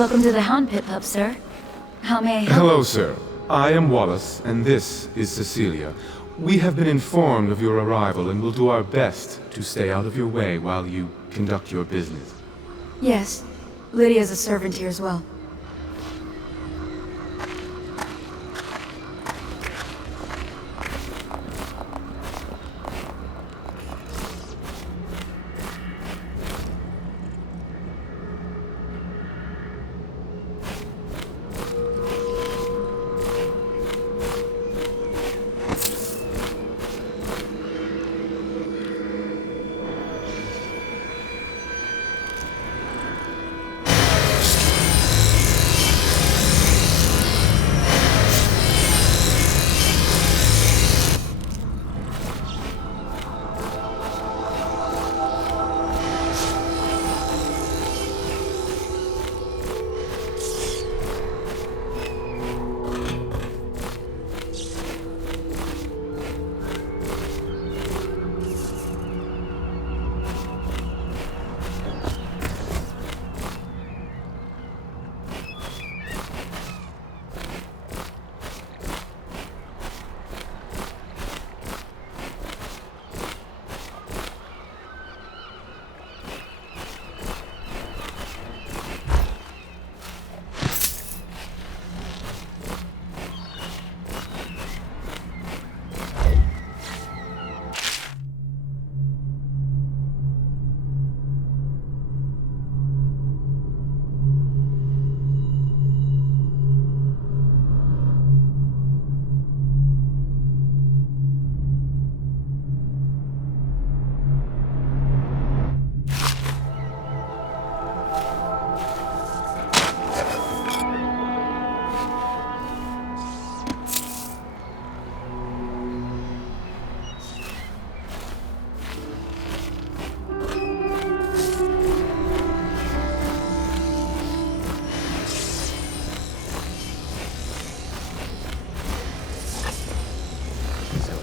Welcome to the Hound Pit Pub, sir. How may I help? Hello, sir. I am Wallace, and this is Cecilia. We have been informed of your arrival and will do our best to stay out of your way while you conduct your business. Yes. Lydia's a servant here as well.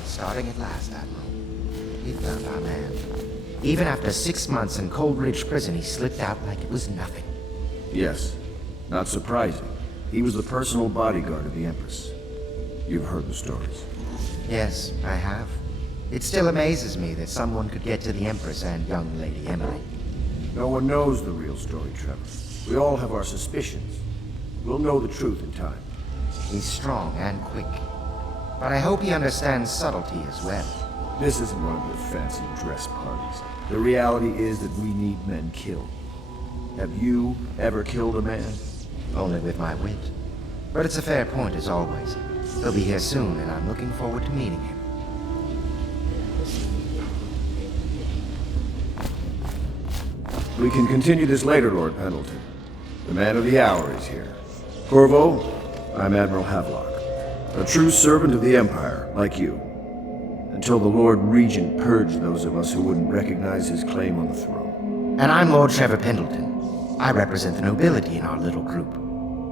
Starting at last, Admiral. We found our man. Even after 6 months in Coldridge Prison, he slipped out like it was nothing. Yes. Not surprising. He was the personal bodyguard of the Empress. You've heard the stories. Yes, I have. It still amazes me that someone could get to the Empress and young Lady Emily. No one knows the real story, Trevor. We all have our suspicions. We'll know the truth in time. He's strong and quick. But I hope he understands subtlety as well. This isn't one of your fancy dress parties. The reality is that we need men killed. Have you ever killed a man? Only with my wit. But it's a fair point as always. He'll be here soon, and I'm looking forward to meeting him. We can continue this later, Lord Pendleton. The man of the hour is here. Corvo, I'm Admiral Havelock. A true servant of the Empire, like you. Until the Lord Regent purged those of us who wouldn't recognize his claim on the throne. And I'm Lord Trevor Pendleton. I represent the nobility in our little group.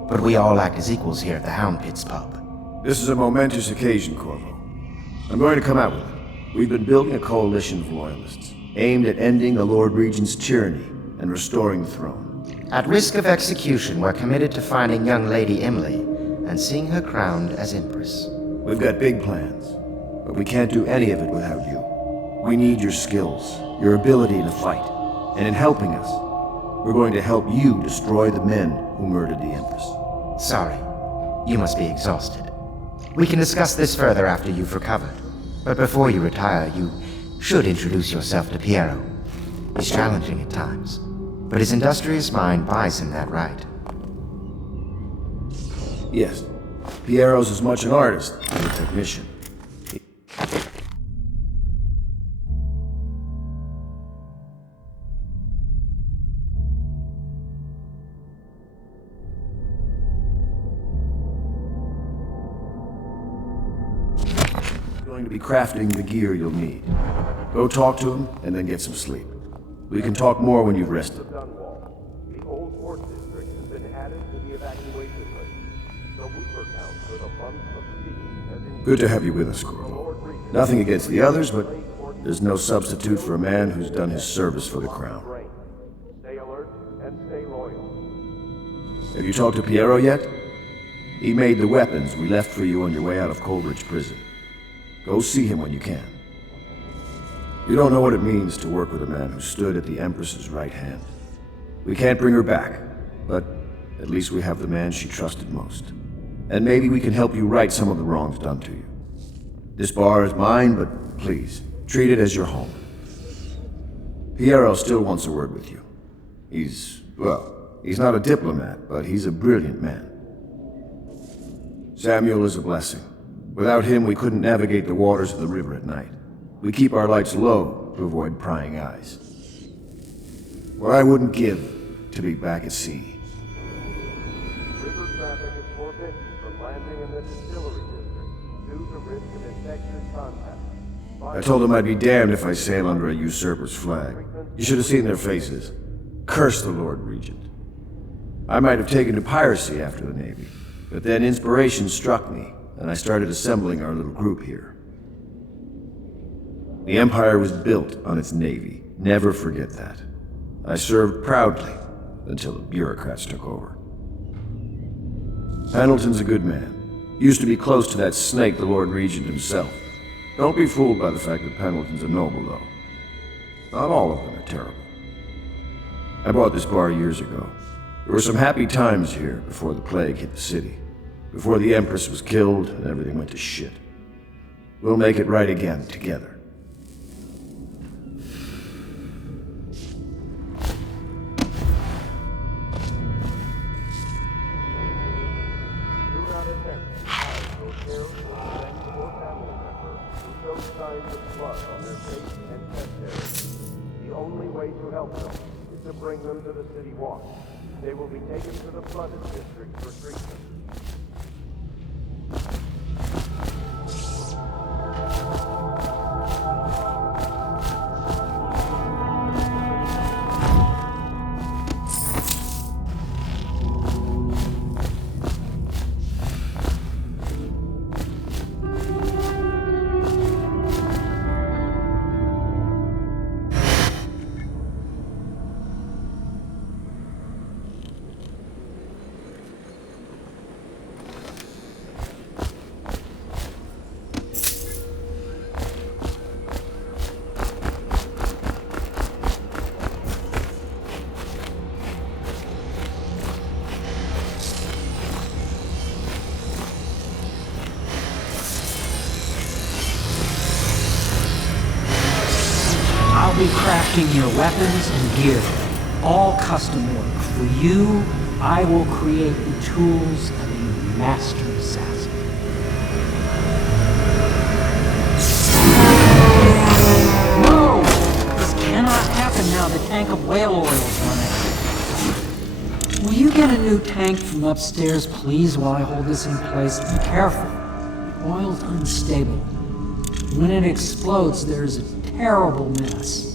But we all act as equals here at the Hound Pit's pub. This is a momentous occasion, Corvo. I'm going to come out with it. We've been building a coalition of loyalists, aimed at ending the Lord Regent's tyranny and restoring the throne. At risk of execution, we're committed to finding young Lady Emily and seeing her crowned as Empress. We've got big plans, but we can't do any of it without you. We need your skills, your ability to fight, and in helping us, we're going to help you destroy the men who murdered the Empress. Sorry, you must be exhausted. We can discuss this further after you've recovered, but before you retire, you should introduce yourself to Piero. He's challenging at times, but his industrious mind buys him that right. Yes, Piero's as much an artist as a technician. Going to be crafting the gear you'll need. Go talk to him, and then get some sleep. We can talk more when you've rested. The old port district has been added to the evacuation list. The Weaver count for the month of peace has increased. Good to have you with us, Corvo. Nothing against the others, but there's no substitute for a man who's done his service for the crown. Stay alert and stay loyal. Have you talked to Piero yet? He made the weapons we left for you on your way out of Coleridge Prison. Go see him when you can. You don't know what it means to work with a man who stood at the Empress's right hand. We can't bring her back, but at least we have the man she trusted most. And maybe we can help you right some of the wrongs done to you. This bar is mine, but please, treat it as your home. Piero still wants a word with you. He's not a diplomat, but he's a brilliant man. Samuel is a blessing. Without him, we couldn't navigate the waters of the river at night. We keep our lights low to avoid prying eyes. What I wouldn't give to be back at sea. River traffic is forbidden from landing in the distillery district due to risk of infectious contact. I told them I'd be damned if I sail under a usurper's flag. You should have seen their faces. Curse the Lord Regent. I might have taken to piracy after the Navy, but then inspiration struck me, and I started assembling our little group here. The Empire was built on its Navy. Never forget that. I served proudly until the bureaucrats took over. Pendleton's a good man. Used to be close to that snake, the Lord Regent himself. Don't be fooled by the fact that Pendleton's a noble, though. Not all of them are terrible. I bought this bar years ago. There were some happy times here before the plague hit the city. Before the Empress was killed and everything went to shit. We'll make it right again, together. Do not attempt to hide or share with friends or family members who show signs of blood on their face and chest areas. The only way to help them is to bring them to the city walk. They will be taken to the flooded district for treatment. I'll be crafting your weapons and gear, all custom work. For you, I will create the tools of a master assassin. Whoa! This cannot happen now. The tank of whale oil is running out. Will you get a new tank from upstairs, please, while I hold this in place? Be careful. The oil's unstable. When it explodes, there's a terrible mess.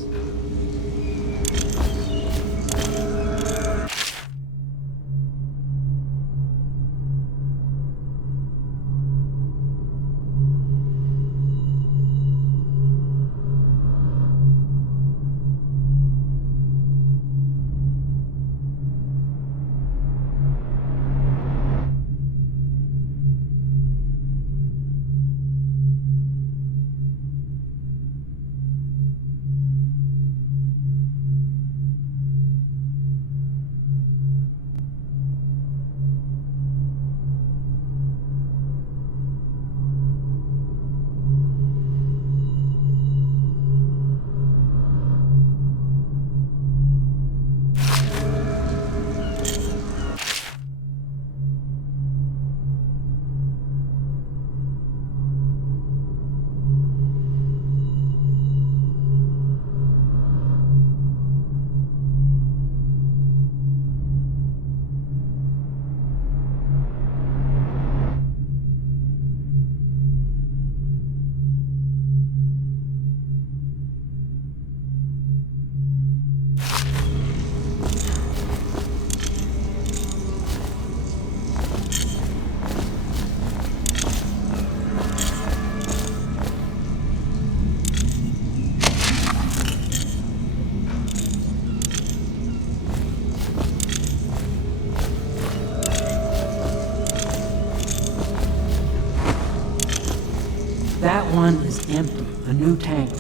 empty. A new tank.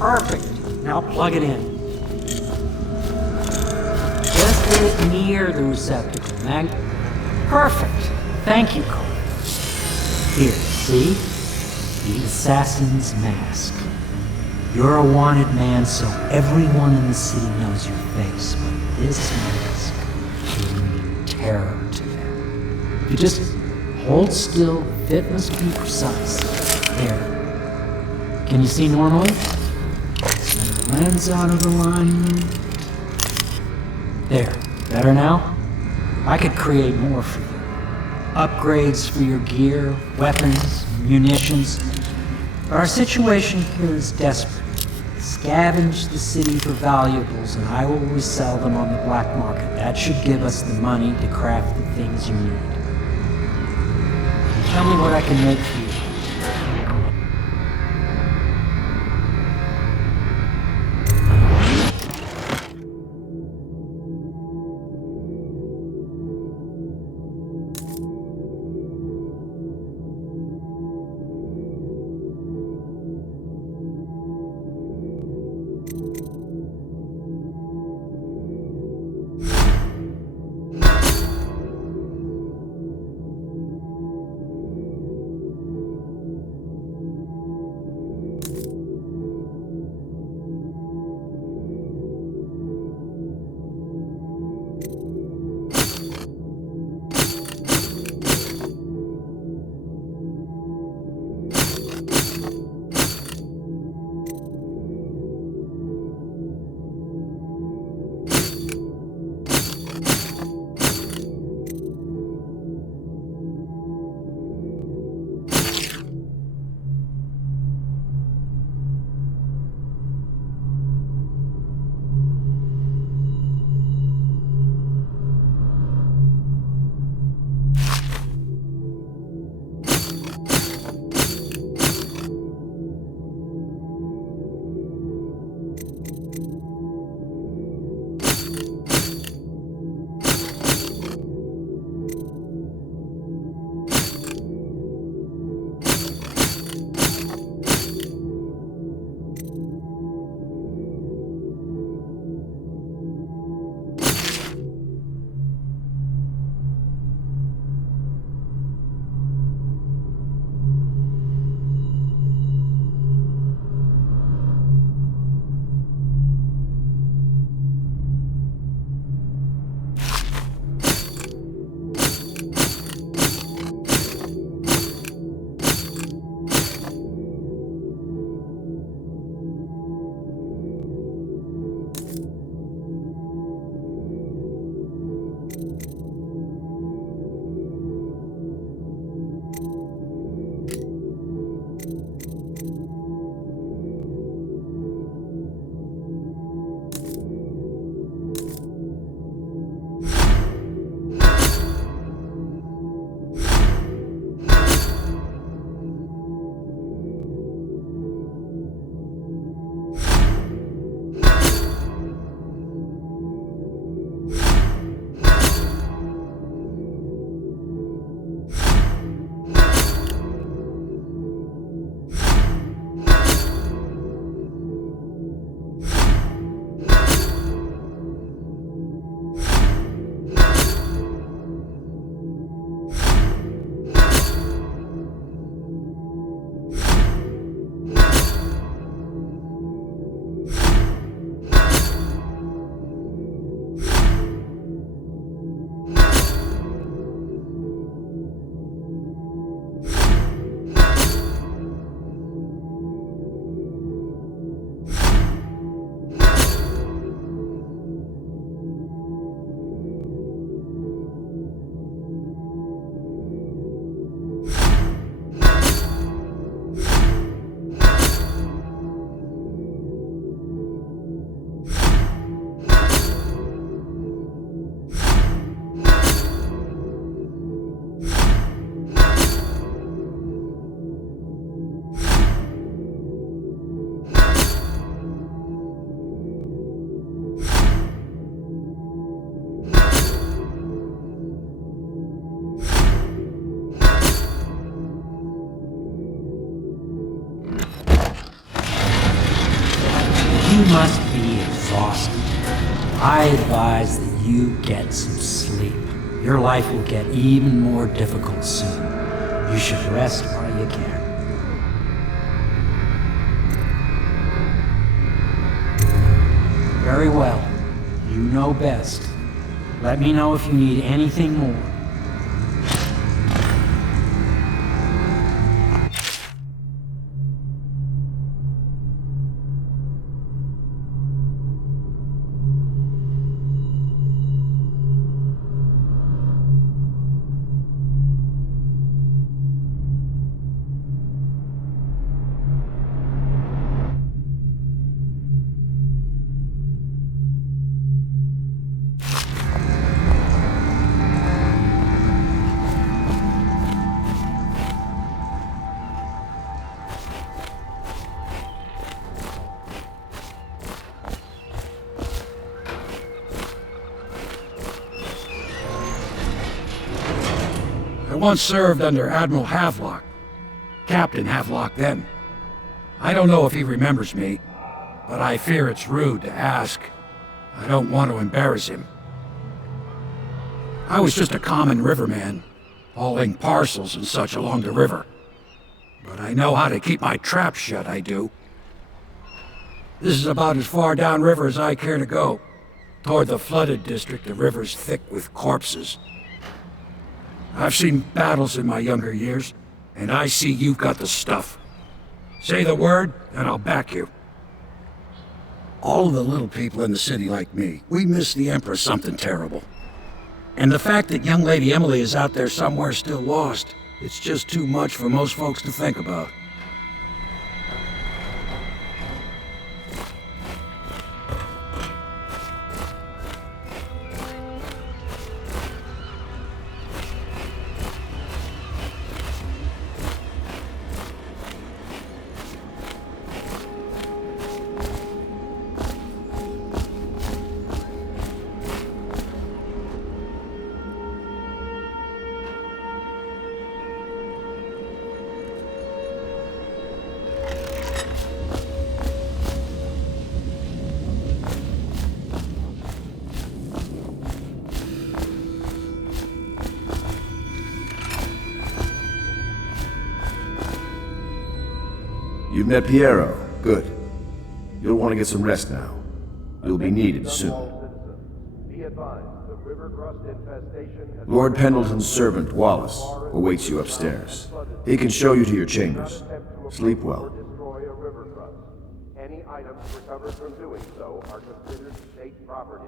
Perfect. Now plug it in. Just get it near the receptacle, Perfect. Thank you, Cole. Here, see? The assassin's mask. You're a wanted man, so everyone in the city knows your face, but this mask will mean terror to them. You just hold still, the fit must be precise. There. Can you see normally? Lens out of alignment. There. Better now? I could create more for you. Upgrades for your gear, weapons, munitions. But our situation here is desperate. Scavenge the city for valuables and I will resell them on the black market. That should give us the money to craft the things you need. Tell me what I can make for you. must be exhausted. I advise that you get some sleep. Your life will get even more difficult soon. You should rest while you can. Very well. You know best. Let me know if you need anything more. I once served under Admiral Havelock. Captain Havelock then. I don't know if he remembers me, but I fear it's rude to ask. I don't want to embarrass him. I was just a common riverman, hauling parcels and such along the river. But I know how to keep my trap shut, I do. This is about as far downriver as I care to go. Toward the flooded district, the river's thick with corpses. I've seen battles in my younger years, and I see you've got the stuff. Say the word, and I'll back you. All of the little people in the city like me, we miss the Empress something terrible. And the fact that young Lady Emily is out there somewhere still lost, it's just too much for most folks to think about. You've met Piero. Good. You'll want to get some rest now. You'll be needed soon. Be advised, the river crust infestation has Lord Pendleton's servant, Wallace, awaits you upstairs. He can show you to your chambers. Sleep well. destroy a river crust. Any items recovered from doing so are considered state property.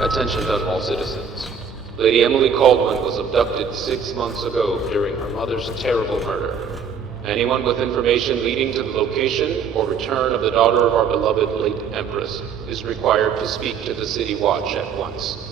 Attention all citizens. Lady Emily Caldwell was abducted 6 months ago during her mother's terrible murder. Anyone with information leading to the location or return of the daughter of our beloved late Empress is required to speak to the City Watch at once.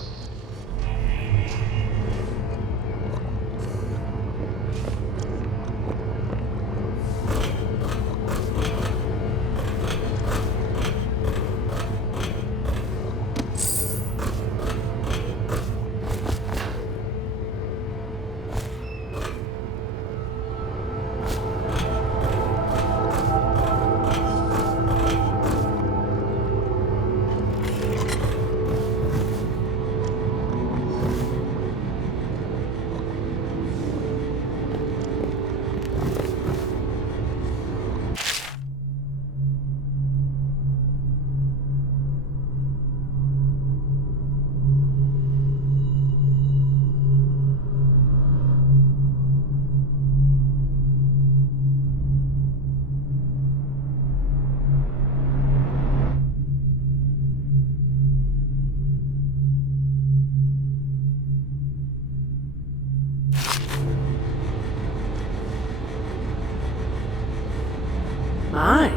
My,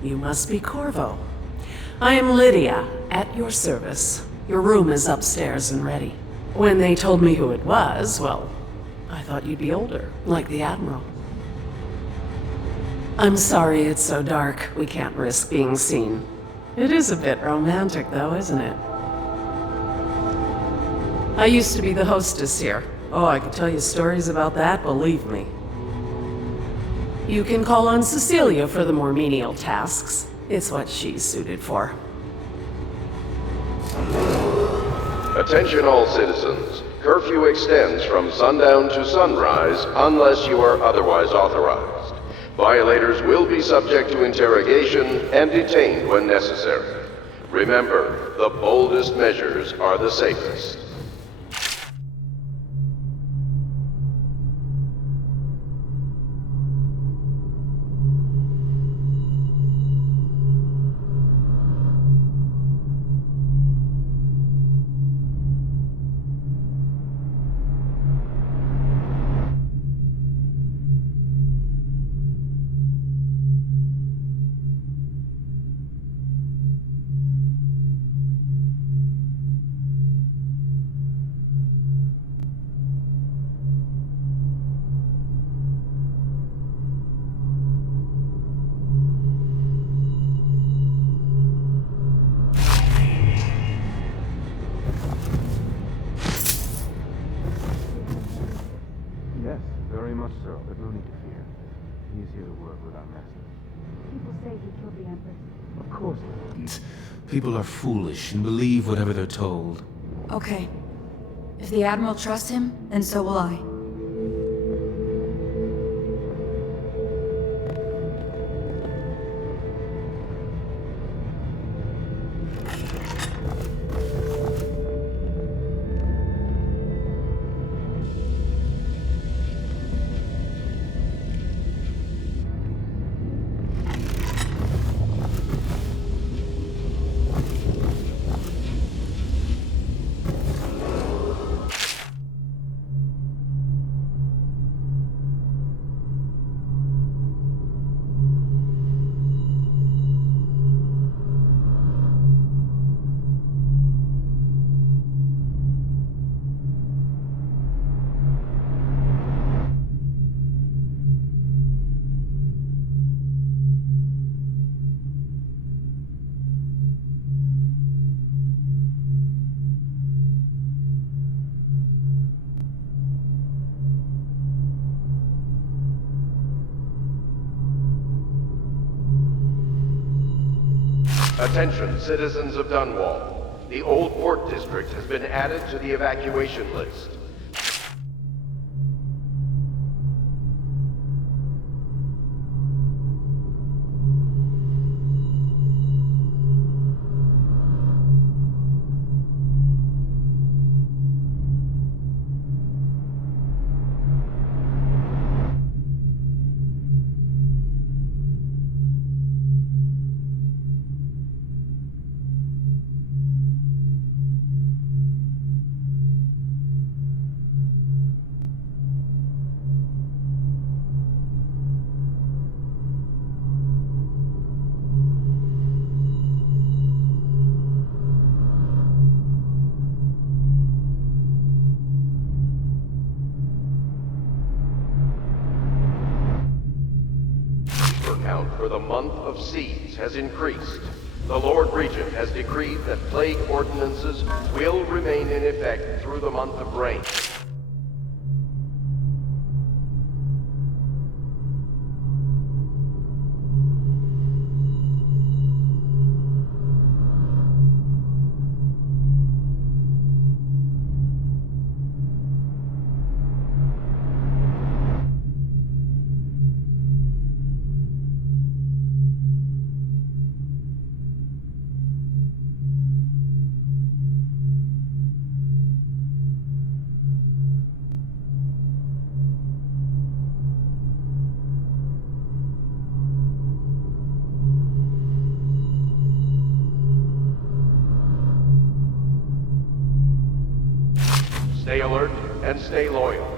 you must be Corvo. I am Lydia, at your service. Your room is upstairs and ready. When they told me who it was, well, I thought you'd be older, like the Admiral. I'm sorry it's so dark. We can't risk being seen. It is a bit romantic, though, isn't it? I used to be the hostess here. Oh, I could tell you stories about that, believe me. You can call on Cecilia for the more menial tasks. It's what she's suited for. Attention all citizens. Curfew extends from sundown to sunrise unless you are otherwise authorized. Violators will be subject to interrogation and detained when necessary. Remember, the boldest measures are the safest. Yes, very much so, but no need to fear. He's here to work with our master. People say he killed the Empress. Of course they didn't. People are foolish and believe whatever they're told. Okay. If the Admiral trusts him, then so will I. Attention, citizens of Dunwall. The Old Port District has been added to the evacuation list. Count for the month of siege has increased. The Lord Regent has decreed that plague ordinances will remain in effect through the month of rain. Stay alert and stay loyal.